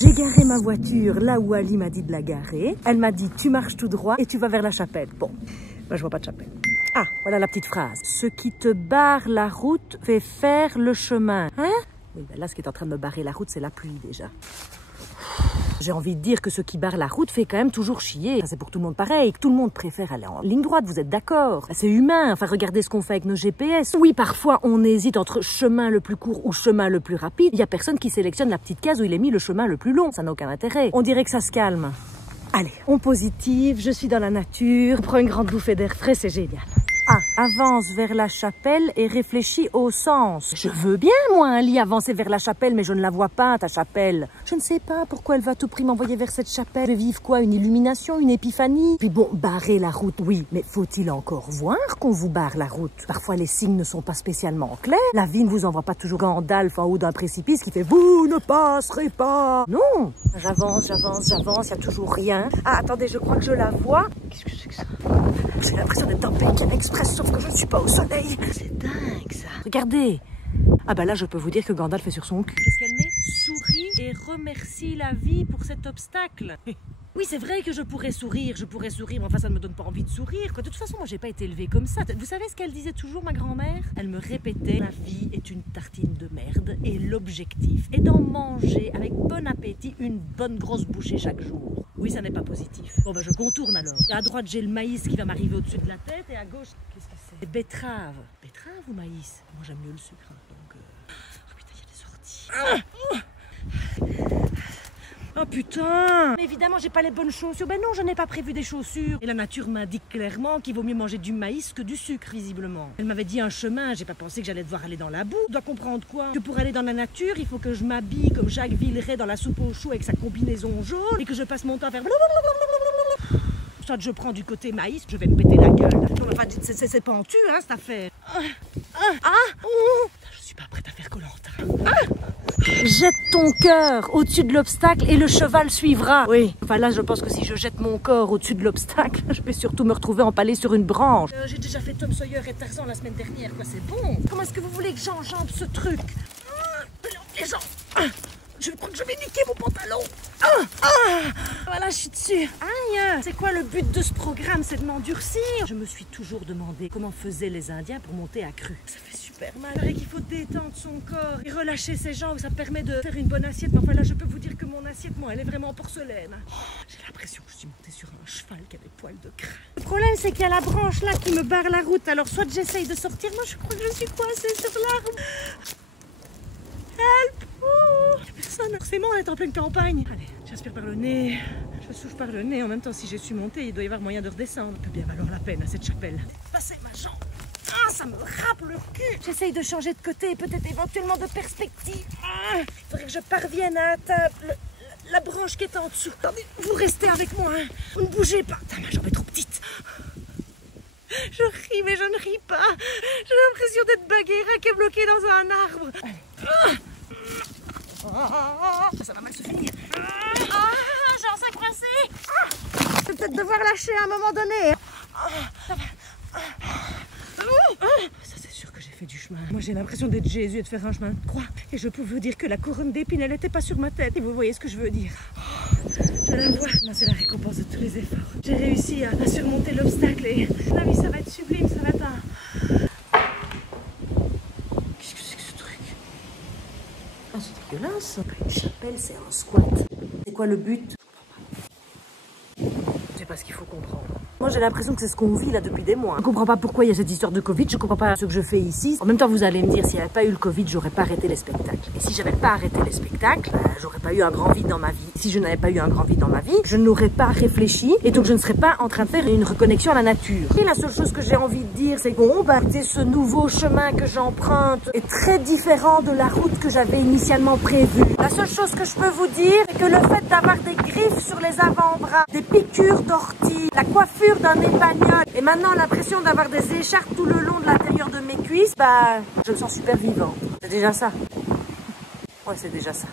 J'ai garé ma voiture là où Ali m'a dit de la garer. Elle m'a dit tu marches tout droit et tu vas vers la chapelle. Bon, moi je vois pas de chapelle. Ah, voilà la petite phrase. Ce qui te barre la route fait faire le chemin. Hein? Oui, ben là ce qui est en train de me barrer la route c'est la pluie déjà. J'ai envie de dire que ce qui barre la route fait quand même toujours chier. C'est pour tout le monde pareil, que tout le monde préfère aller en ligne droite, vous êtes d'accord? C'est humain, enfin regardez ce qu'on fait avec nos GPS. Oui, parfois on hésite entre chemin le plus court ou chemin le plus rapide. Il y a personne qui sélectionne la petite case où il est mis le chemin le plus long. Ça n'a aucun intérêt. On dirait que ça se calme. Allez, on positive, je suis dans la nature, prends une grande bouffée d'air frais, c'est génial. Ah, avance vers la chapelle et réfléchis au sens. Je veux bien, moi, Ali, avancer vers la chapelle, mais je ne la vois pas, ta chapelle. Je ne sais pas pourquoi elle va à tout prix m'envoyer vers cette chapelle. Je vais vivre quoi? Une illumination, une épiphanie? Puis bon, barrer la route, oui, mais faut-il encore voir qu'on vous barre la route? Parfois, les signes ne sont pas spécialement clairs. La vie ne vous envoie pas toujours Gandalf en haut d'un précipice qui fait « Vous ne passerez pas !» Non, j'avance, il n'y a toujours rien. Ah, attendez, je crois que je la vois. Qu'est-ce que c'est que ça? J'ai l'impression d'être dans Pékin Express, sauf que je ne suis pas au soleil. C'est dingue, ça. Regardez. Ah bah là, je peux vous dire que Gandalf est sur son cul. Qu'est-ce qu'elle met? Souris et remercie la vie pour cet obstacle. Oui, c'est vrai que je pourrais sourire, mais enfin, ça ne me donne pas envie de sourire, quoi. De toute façon, moi, j'ai pas été élevée comme ça. Vous savez ce qu'elle disait toujours, ma grand-mère? Elle me répétait, la vie est une tartine de merde et l'objectif est d'en manger avec bon appétit une bonne grosse bouchée chaque jour. Oui, ça n'est pas positif. Bon, ben, je contourne alors. À droite, j'ai le maïs qui va m'arriver au-dessus de la tête et à gauche, qu'est-ce que c'est? Des betteraves. Betterave ou maïs? Moi, j'aime mieux le sucre, hein, donc... Oh putain, il y a des sorties. Oh putain! Mais évidemment, j'ai pas les bonnes chaussures. Ben non, je n'ai pas prévu des chaussures. Et la nature m'indique clairement qu'il vaut mieux manger du maïs que du sucre, visiblement. Elle m'avait dit un chemin, j'ai pas pensé que j'allais devoir aller dans la boue. Je dois comprendre quoi? Que pour aller dans la nature, il faut que je m'habille comme Jacques Villeray dans la soupe aux choux avec sa combinaison jaune et que je passe mon temps à faire... Soit je prends du côté maïs, je vais me péter la gueule. Enfin, c'est pentu, hein, cette affaire. Je suis pas prête à faire Koh-Lanta. Jette ton cœur au-dessus de l'obstacle et le cheval suivra. Oui. Enfin là, je pense que si je jette mon corps au-dessus de l'obstacle, je vais surtout me retrouver empalée sur une branche. J'ai déjà fait Tom Sawyer et Tarzan la semaine dernière, quoi, c'est bon. Comment est-ce que vous voulez que j'enjambe ce truc? Les gens... Je crois que je vais niquer mon pantalon. Voilà, je suis dessus. Aïe, c'est quoi le but de ce programme? C'est de m'endurcir. Je me suis toujours demandé comment faisaient les Indiens pour monter à cru. Ça fait super mal. Il paraît qu'il faut détendre son corps et relâcher ses jambes. Ça permet de faire une bonne assiette. Mais enfin là, je peux vous dire que mon assiette, moi, elle est vraiment en porcelaine. J'ai l'impression que je suis montée sur un cheval qui a des poils de crâne. Le problème, c'est qu'il y a la branche là qui me barre la route. Alors soit j'essaye de sortir. Moi, je crois que je suis coincée sur l'arbre. Help! Personne, forcément, on est en pleine campagne. Allez, j'aspire par le nez, je souffle par le nez. En même temps, si je suis montée, il doit y avoir moyen de redescendre. Ça peut bien valoir la peine à cette chapelle. Passer ma jambe. Ça me râpe le cul. J'essaye de changer de côté, peut-être éventuellement de perspective. Il faudrait que je parvienne à atteindre la branche qui est en dessous. Attendez, vous restez avec moi, hein. Vous ne bougez pas. Putain, ma jambe est trop petite. Je ris, mais je ne ris pas. J'ai l'impression d'être Bagheera qui est bloqué dans un arbre. Ça va mal se finir. J'ai un sac coincé. Je vais peut-être devoir lâcher à un moment donné. Ça, c'est sûr que j'ai fait du chemin. Moi, j'ai l'impression d'être Jésus et de faire un chemin de croix. Et je peux vous dire que la couronne d'épines, elle n'était pas sur ma tête. Et vous voyez ce que je veux dire. Je la vois. Moi, c'est la récompense de tous les efforts. J'ai réussi à surmonter l'obstacle et la vie, ça va être sublime. Ça va être un... Qu'est-ce que c'est que ce truc? C'est dégueulasse. C'est pas une chapelle, c'est un squat. C'est quoi le but? C'est pas ce qu'il faut comprendre. Moi, j'ai l'impression que c'est ce qu'on vit là depuis des mois. Je comprends pas pourquoi il y a cette histoire de Covid, je comprends pas ce que je fais ici. En même temps, vous allez me dire, s'il n'y avait pas eu le Covid, j'aurais pas arrêté les spectacles. Et si j'avais pas arrêté les spectacles, j'aurais pas eu un grand vide dans ma vie. Si je n'avais pas eu un grand vide dans ma vie, je n'aurais pas réfléchi et donc je ne serais pas en train de faire une reconnexion à la nature. Et la seule chose que j'ai envie de dire, c'est que bon, bah, ce nouveau chemin que j'emprunte est très différent de la route que j'avais initialement prévue. La seule chose que je peux vous dire, c'est que le fait d'avoir des griffes sur les avant-bras, des piqûres d'ortie, la coiffure d'un épagnol et maintenant l'impression d'avoir des écharpes tout le long de l'intérieur de mes cuisses, bah je me sens super vivante. C'est déjà ça. Ouais, c'est déjà ça.